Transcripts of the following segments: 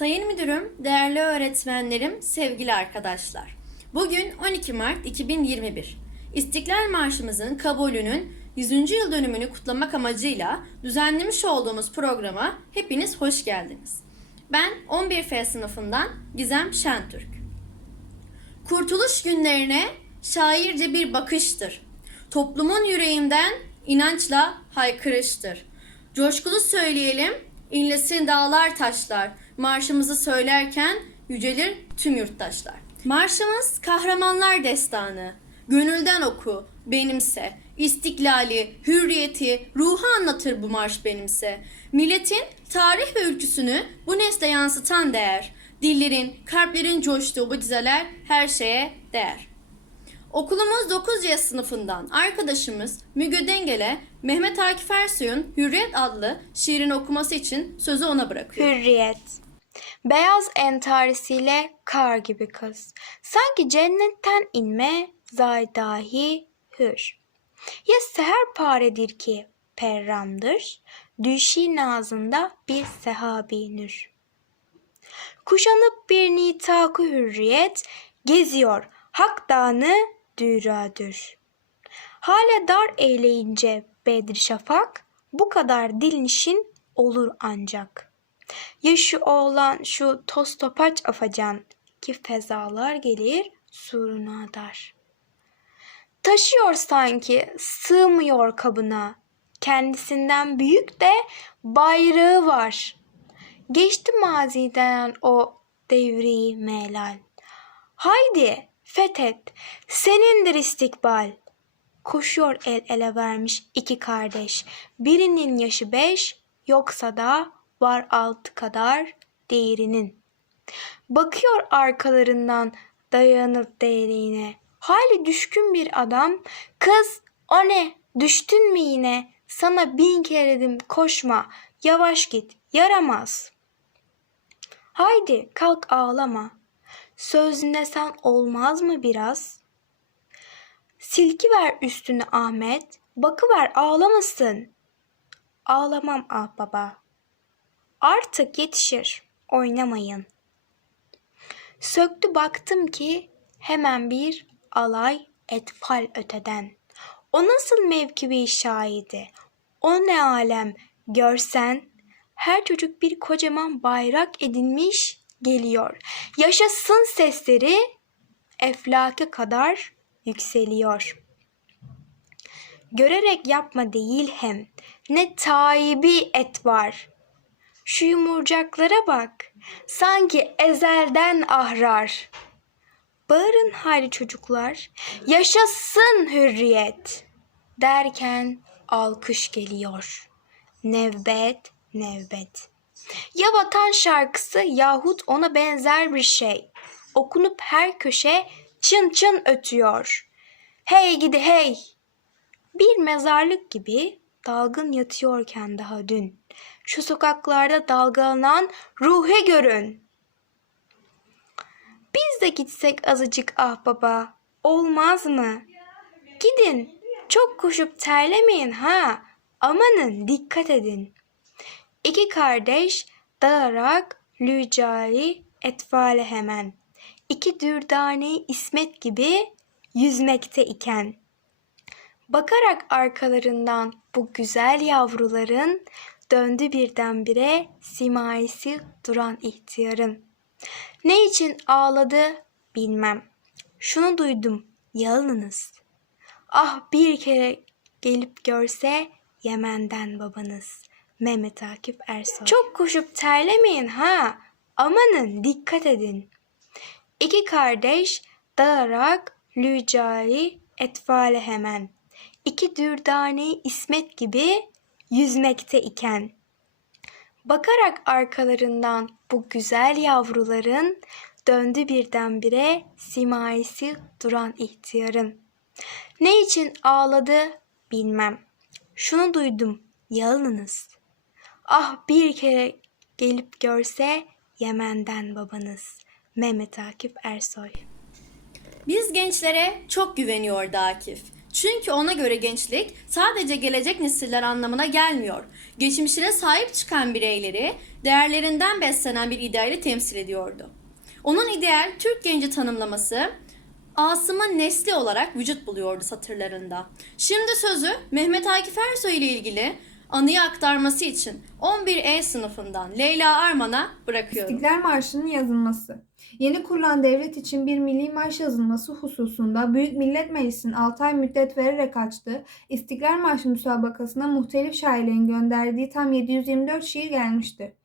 Sayın Müdürüm, değerli öğretmenlerim, sevgili arkadaşlar. Bugün 12 Mart 2021. İstiklal Marşımızın kabulünün 100. yıl dönümünü kutlamak amacıyla düzenlemiş olduğumuz programa hepiniz hoş geldiniz. Ben 11F sınıfından Gizem Şentürk. Kurtuluş günlerine şairce bir bakıştır. Toplumun yüreğinden inançla haykırıştır. Coşkulu söyleyelim, inlesin dağlar taşlar. Marşımızı söylerken yücelir tüm yurttaşlar. Marşımız kahramanlar destanı. Gönülden oku, benimse. İstiklali, hürriyeti, ruhu anlatır bu marş benimse. Milletin tarih ve ülküsünü bu nesle yansıtan değer. Dillerin, kalplerin coştuğu bu dizeler her şeye değer. Okulumuz 9C sınıfından arkadaşımız Müge Dengel'e Mehmet Akif Ersoy'un Hürriyet adlı şiirini okuması için sözü ona bırakıyorum. Hürriyet. Beyaz entarisiyle kar gibi kız. Sanki cennetten inme zay dahi hür. Ya seher paredir ki perramdır, düşi nazında bir sehabi nür. Kuşanıp bir nitakı hürriyet, geziyor hak dağını düradür. Hala dar eyleyince Bedri Şafak, bu kadar dilnişin olur ancak. Ya şu oğlan şu toz topaç afacan ki fezalar gelir suruna dar. Taşıyor sanki sığmıyor kabına. Kendisinden büyük de bayrağı var. Geçti maziden o devri melal. Haydi fethet senindir istikbal. Koşuyor el ele vermiş iki kardeş. Birinin yaşı beş, yoksa da var altı kadar değerinin. Bakıyor arkalarından dayanıp değereğine. Hali düşkün bir adam, kız o ne düştün mü yine? Sana bin kere dedim koşma, yavaş git, yaramaz. Haydi kalk ağlama. Söz dinlesen olmaz mı biraz?'' Silki ver üstüne Ahmet, bakıver ağlamasın. Ağlamam ah baba. Artık yetişir, oynamayın. Söktü baktım ki hemen bir alay etfal öteden. O nasıl mevkibi şahidi, o ne alem görsen, her çocuk bir kocaman bayrak edinmiş geliyor. Yaşasın sesleri eflake kadar yükseliyor. Görerek yapma değil hem, ne taibi et var. Şu yumurcaklara bak, sanki ezelden ahrar. Bağırın hali çocuklar, yaşasın hürriyet. Derken alkış geliyor. Nevbet, nevbet. Ya vatan şarkısı yahut ona benzer bir şey. Okunup her köşe çın çın ötüyor. Hey gidi hey! Bir mezarlık gibi dalgın yatıyorken daha dün. Şu sokaklarda dalgalanan ruhe görün. Biz de gitsek azıcık ah baba. Olmaz mı? Gidin. Çok koşup terlemeyin ha. Amanın dikkat edin. İki kardeş dalarak lücari etfale hemen iki dürdane İsmet gibi yüzmekte iken. Bakarak arkalarından bu güzel yavruların döndü birdenbire simaisi duran ihtiyarın. Ne için ağladı bilmem. Şunu duydum yalınız. Ah bir kere gelip görse Yemen'den babanız. Mehmet Akif Ersoy. Çok koşup terlemeyin ha. Amanın dikkat edin. İki kardeş dalarak lücari etfale hemen. İki dürdane İsmet gibi yüzmekte iken. Bakarak arkalarından bu güzel yavruların döndü birdenbire simaisi duran ihtiyarın. Ne için ağladı bilmem. Şunu duydum yalınız. Ah bir kere gelip görse Yemen'den babanız. Mehmet Akif Ersoy. Biz gençlere çok güveniyordu Akif. Çünkü ona göre gençlik sadece gelecek nesiller anlamına gelmiyor. Geçmişine sahip çıkan bireyleri değerlerinden beslenen bir ideali temsil ediyordu. Onun ideal Türk genci tanımlaması Asım'ın nesli olarak vücut buluyordu satırlarında. Şimdi sözü Mehmet Akif Ersoy ile ilgili anıyı aktarması için 11E sınıfından Leyla Arman'a bırakıyorum. İstiklal Marşı'nın yazılması. Yeni kurulan devlet için bir milli marş yazılması hususunda Büyük Millet Meclisi'nin 6 ay müddet vererek açtığı İstiklal Marşı müsabakasına muhtelif şairlerin gönderdiği tam 724 şiir gelmişti.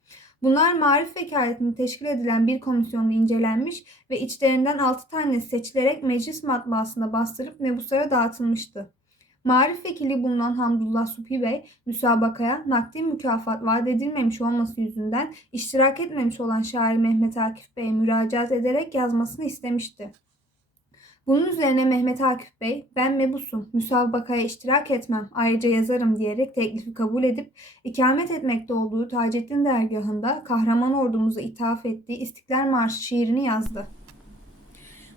Bunlar marif vekaletinde teşkil edilen bir komisyonda incelenmiş ve içlerinden 6 tanesi seçilerek meclis matbaasına bastırıp mebuslara dağıtılmıştı. Marif vekili bulunan Hamdullah Supi Bey, müsabakaya nakdi mükafat vaat edilmemiş olması yüzünden iştirak etmemiş olan şair Mehmet Akif Bey'e müracaat ederek yazmasını istemişti. Bunun üzerine Mehmet Akif Bey, ben mebusum, müsabakaya iştirak etmem, ayrıca yazarım diyerek teklifi kabul edip ikamet etmekte olduğu Taceddin dergahında kahraman ordumuza ithaf ettiği İstiklal Marşı şiirini yazdı.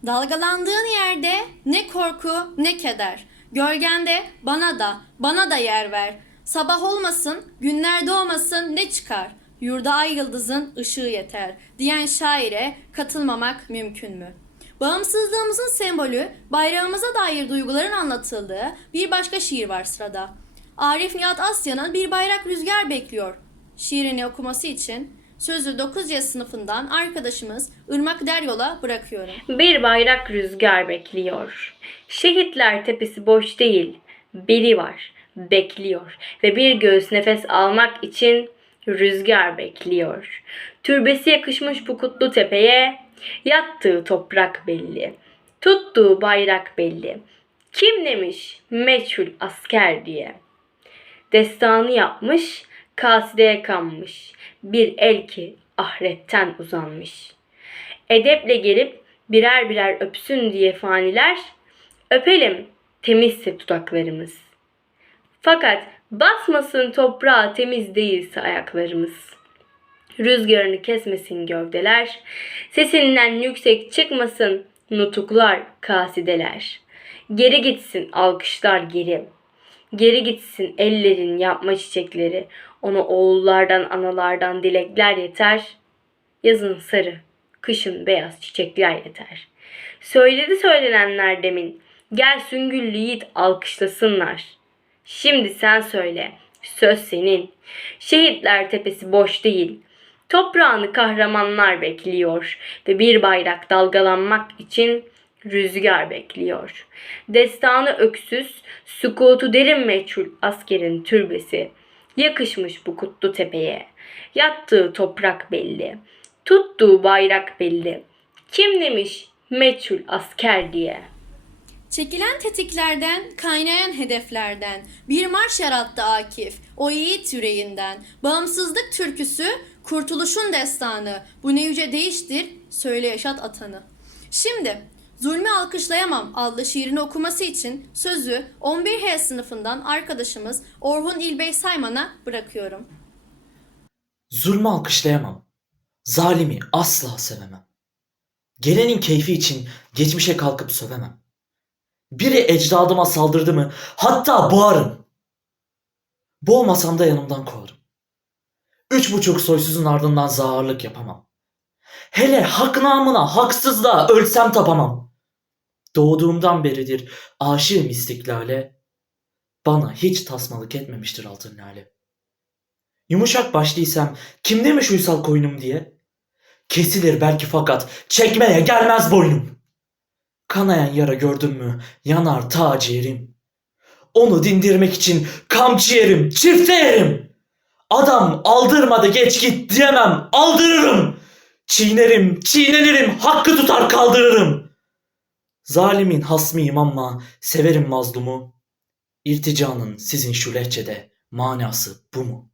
Dalgalandığın yerde ne korku ne keder. Gölgende bana da, bana da yer ver. Sabah olmasın, günler doğmasın ne çıkar? Yurda ay yıldızın ışığı yeter diyen şaire katılmamak mümkün mü? Bağımsızlığımızın sembolü, bayrağımıza dair duyguların anlatıldığı bir başka şiir var sırada. Arif Nihat Asya'nın Bir Bayrak Rüzgar Bekliyor şiirini okuması için sözü 9C sınıfından arkadaşımız Irmak Deryol'a bırakıyorum. Bir bayrak rüzgar bekliyor. Şehitler tepesi boş değil. Biri var, bekliyor ve bir göğüs nefes almak için rüzgar bekliyor. Türbesi yakışmış bu kutlu tepeye, yattığı toprak belli. Tuttuğu bayrak belli. Kim demiş meçhul asker diye. Destanı yapmış, kasideye kanmış. Bir el ki ahretten uzanmış. Edeple gelip birer birer öpsün diye faniler, öpelim temizse dudaklarımız. Fakat basmasın toprağa temiz değilse ayaklarımız. Rüzgarını kesmesin gövdeler, sesinden yüksek çıkmasın nutuklar, kasideler. Geri gitsin alkışlar geri. Geri gitsin ellerin yapma çiçekleri. Ona oğullardan analardan dilekler yeter. Yazın sarı, kışın beyaz çiçekler yeter. Söyledi söylenenler demin. Gel süngüllü yiğit alkışlasınlar. Şimdi sen söyle. Söz senin. Şehitler tepesi boş değil. Toprağını kahramanlar bekliyor ve bir bayrak dalgalanmak için rüzgar bekliyor. Destanı öksüz, sükutu derin meçhul askerin türbesi. Yakışmış bu kutlu tepeye. Yattığı toprak belli. Tuttuğu bayrak belli. Kim demiş meçhul asker diye. Çekilen tetiklerden, kaynayan hedeflerden bir marş yarattı Akif, o yiğit yüreğinden. Bağımsızlık türküsü, kurtuluşun destanı. Bu ne yüce değiştir, söyle yaşat atanı. Şimdi, Zulmü Alkışlayamam adlı şiirini okuması için sözü 11H sınıfından arkadaşımız Orhun İlbey Sayman'a bırakıyorum. Zulmü alkışlayamam. Zalimi asla sevemem. Gelenin keyfi için geçmişe kalkıp sövemem. Biri ecdadıma saldırdı mı hatta boğarım. Boğmasam da yanımdan kovarım. Üç buçuk soysuzun ardından zağırlık yapamam. Hele hak namına haksızlığa ölsem tapamam. Doğduğumdan beridir aşığım istiklale. Bana hiç tasmalık etmemiştir altın lale. Yumuşak başlıysam kim demiş uysal koynum diye? Kesilir belki fakat çekmeye gelmez boynum. Kanayan yara gördün mü yanar ta ciğerim. Onu dindirmek için kamçı yerim, çifte yerim. Adam aldırmadı geç git diyemem, aldırırım. Çiğnerim, çiğnenirim, hakkı tutar kaldırırım. Zalimin hasmiyim ama severim mazlumu. İrticanın sizin şu lehçede manası bu mu?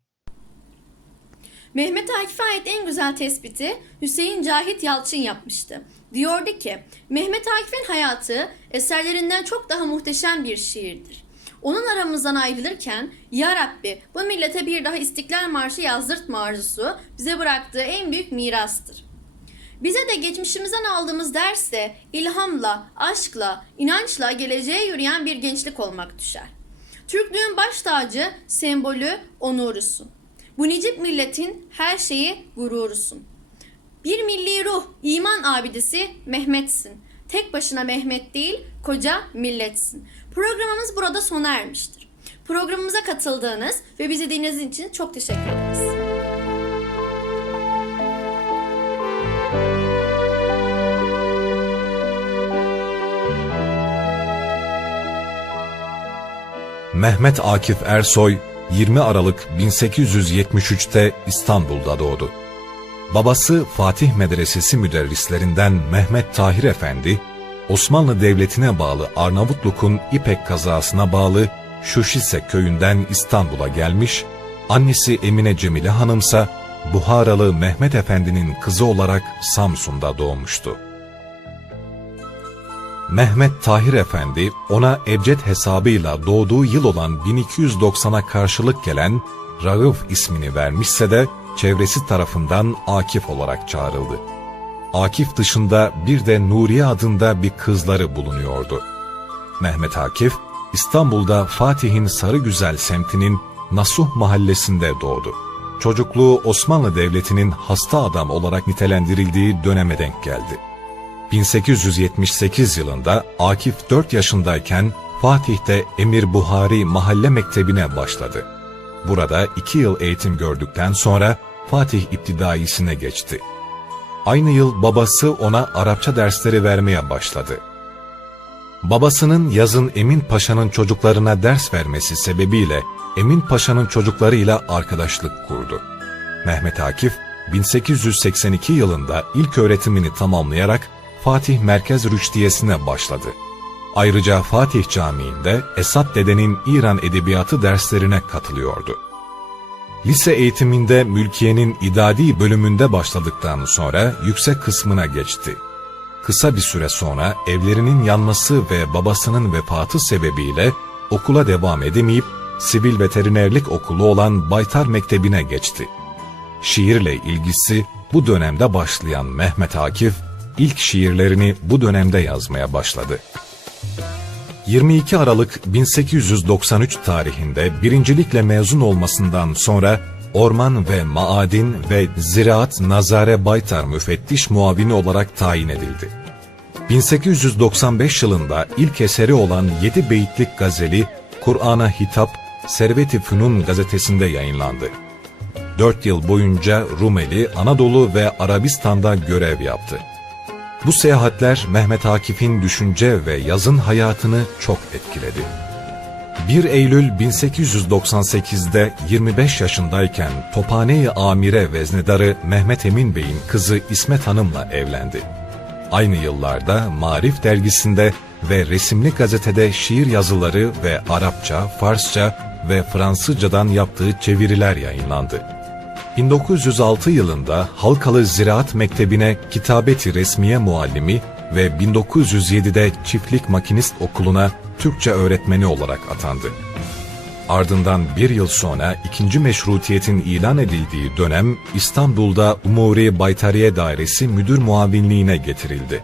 Mehmet Akif'e ait en güzel tespiti Hüseyin Cahit Yalçın yapmıştı. Diyordu ki, Mehmet Akif'in hayatı eserlerinden çok daha muhteşem bir şiirdir. Onun aramızdan ayrılırken, Ya Rabbi bu millete bir daha İstiklal Marşı yazdırtma arzusu bize bıraktığı en büyük mirastır. Bize de geçmişimizden aldığımız dersle, ilhamla, aşkla, inançla geleceğe yürüyen bir gençlik olmak düşer. Türklüğün baş tacı, sembolü, onurusun. Bu nicip milletin her şeyi gururusun. Bir milli ruh, iman abidesi Mehmet'sin. Tek başına Mehmet değil, koca milletsin. Programımız burada sona ermiştir. Programımıza katıldığınız ve bizi dinlediğiniz için çok teşekkür ederiz. Mehmet Akif Ersoy 20 Aralık 1873'te İstanbul'da doğdu. Babası Fatih Medresesi müderrislerinden Mehmet Tahir Efendi, Osmanlı Devleti'ne bağlı Arnavutluk'un İpek kazasına bağlı Şuşise köyünden İstanbul'a gelmiş, annesi Emine Cemile Hanımsa Buharalı Mehmet Efendi'nin kızı olarak Samsun'da doğmuştu. Mehmet Tahir Efendi ona ebced hesabıyla doğduğu yıl olan 1290'a karşılık gelen Rauf ismini vermişse de çevresi tarafından Akif olarak çağrıldı. Akif dışında bir de Nuriye adında bir kızları bulunuyordu. Mehmet Akif, İstanbul'da Fatih'in Sarıgüzel semtinin Nasuh mahallesinde doğdu. Çocukluğu Osmanlı Devleti'nin hasta adam olarak nitelendirildiği döneme denk geldi. 1878 yılında Akif 4 yaşındayken Fatih'te Emir Buhari Mahalle Mektebi'ne başladı. Burada 2 yıl eğitim gördükten sonra Fatih İptidaisine geçti. Aynı yıl babası ona Arapça dersleri vermeye başladı. Babasının yazın Emin Paşa'nın çocuklarına ders vermesi sebebiyle Emin Paşa'nın çocuklarıyla arkadaşlık kurdu. Mehmet Akif 1882 yılında ilk öğretimini tamamlayarak Fatih Merkez Rüştiyesi'ne başladı. Ayrıca Fatih Camii'nde Esat Dede'nin İran Edebiyatı derslerine katılıyordu. Lise eğitiminde mülkiyenin idadi bölümünde başladıktan sonra yüksek kısmına geçti. Kısa bir süre sonra evlerinin yanması ve babasının vefatı sebebiyle okula devam edemeyip sivil veterinerlik okulu olan Baytar Mektebi'ne geçti. Şiirle ilgisi bu dönemde başlayan Mehmet Akif, ilk şiirlerini bu dönemde yazmaya başladı. 22 Aralık 1893 tarihinde birincilikle mezun olmasından sonra Orman ve Maadin ve Ziraat Nazare Baytar Müfettiş Muavini olarak tayin edildi. 1895 yılında ilk eseri olan 7 beyitlik gazeli Kur'an'a Hitap Servet-i Fünun gazetesinde yayınlandı. 4 yıl boyunca Rumeli, Anadolu ve Arabistan'da görev yaptı. Bu seyahatler Mehmet Akif'in düşünce ve yazın hayatını çok etkiledi. 1 Eylül 1898'de 25 yaşındayken Tophane-i Amire veznedarı Mehmet Emin Bey'in kızı İsmet Hanım'la evlendi. Aynı yıllarda Marif dergisinde ve resimli gazetede şiir yazıları ve Arapça, Farsça ve Fransızcadan yaptığı çeviriler yayınlandı. 1906 yılında Halkalı Ziraat Mektebi'ne kitabeti resmiye muallimi ve 1907'de çiftlik makinist okuluna Türkçe öğretmeni olarak atandı. Ardından bir yıl sonra ikinci meşrutiyetin ilan edildiği dönem İstanbul'da Umuri Baytariye Dairesi müdür muavinliğine getirildi.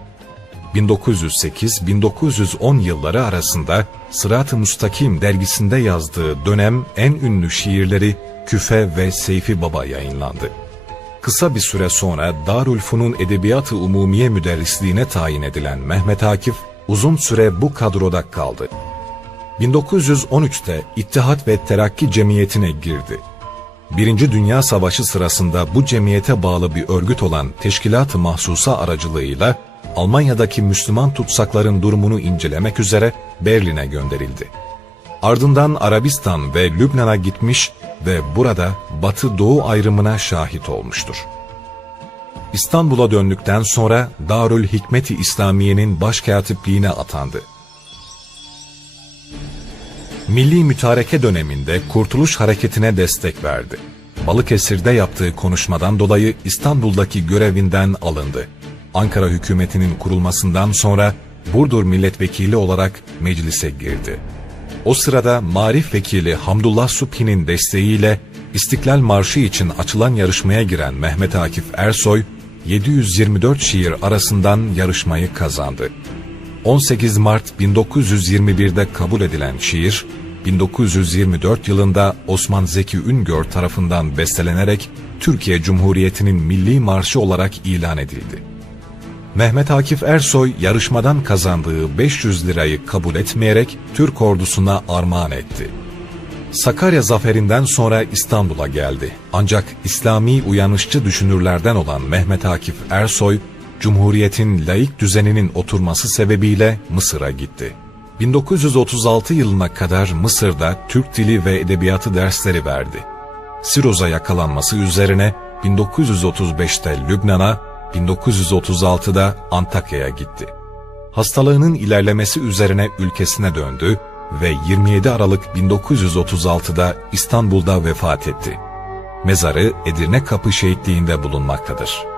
1908-1910 yılları arasında Sırat-ı Mustakim dergisinde yazdığı dönem en ünlü şiirleri Küfe ve Seyfi Baba yayınlandı. Kısa bir süre sonra Darülfun'un Edebiyat-ı Umumiye müderrisliğine tayin edilen Mehmet Akif uzun süre bu kadroda kaldı. 1913'te İttihat ve Terakki Cemiyeti'ne girdi. Birinci Dünya Savaşı sırasında bu cemiyete bağlı bir örgüt olan Teşkilat-ı Mahsusa aracılığıyla Almanya'daki Müslüman tutsakların durumunu incelemek üzere Berlin'e gönderildi. Ardından Arabistan ve Lübnan'a gitmiş ve burada Batı-Doğu ayrımına şahit olmuştur. İstanbul'a döndükten sonra Darül Hikmet-i İslamiye'nin başkatipliğine atandı. Milli Mütareke döneminde Kurtuluş Hareketi'ne destek verdi. Balıkesir'de yaptığı konuşmadan dolayı İstanbul'daki görevinden alındı. Ankara hükümetinin kurulmasından sonra Burdur milletvekili olarak meclise girdi. O sırada Marif Vekili Hamdullah Subhi'nin desteğiyle İstiklal Marşı için açılan yarışmaya giren Mehmet Akif Ersoy, 724 şiir arasından yarışmayı kazandı. 18 Mart 1921'de kabul edilen şiir, 1924 yılında Osman Zeki Üngör tarafından bestelenerek Türkiye Cumhuriyeti'nin milli marşı olarak ilan edildi. Mehmet Akif Ersoy yarışmadan kazandığı 500 lirayı kabul etmeyerek Türk ordusuna armağan etti. Sakarya zaferinden sonra İstanbul'a geldi. Ancak İslami uyanışçı düşünürlerden olan Mehmet Akif Ersoy, Cumhuriyet'in laik düzeninin oturması sebebiyle Mısır'a gitti. 1936 yılına kadar Mısır'da Türk dili ve edebiyatı dersleri verdi. Siroz'a yakalanması üzerine 1935'te Lübnan'a, 1936'da Antakya'ya gitti. Hastalığının ilerlemesi üzerine ülkesine döndü ve 27 Aralık 1936'da İstanbul'da vefat etti. Mezarı Edirne Kapı Şehitliği'nde bulunmaktadır.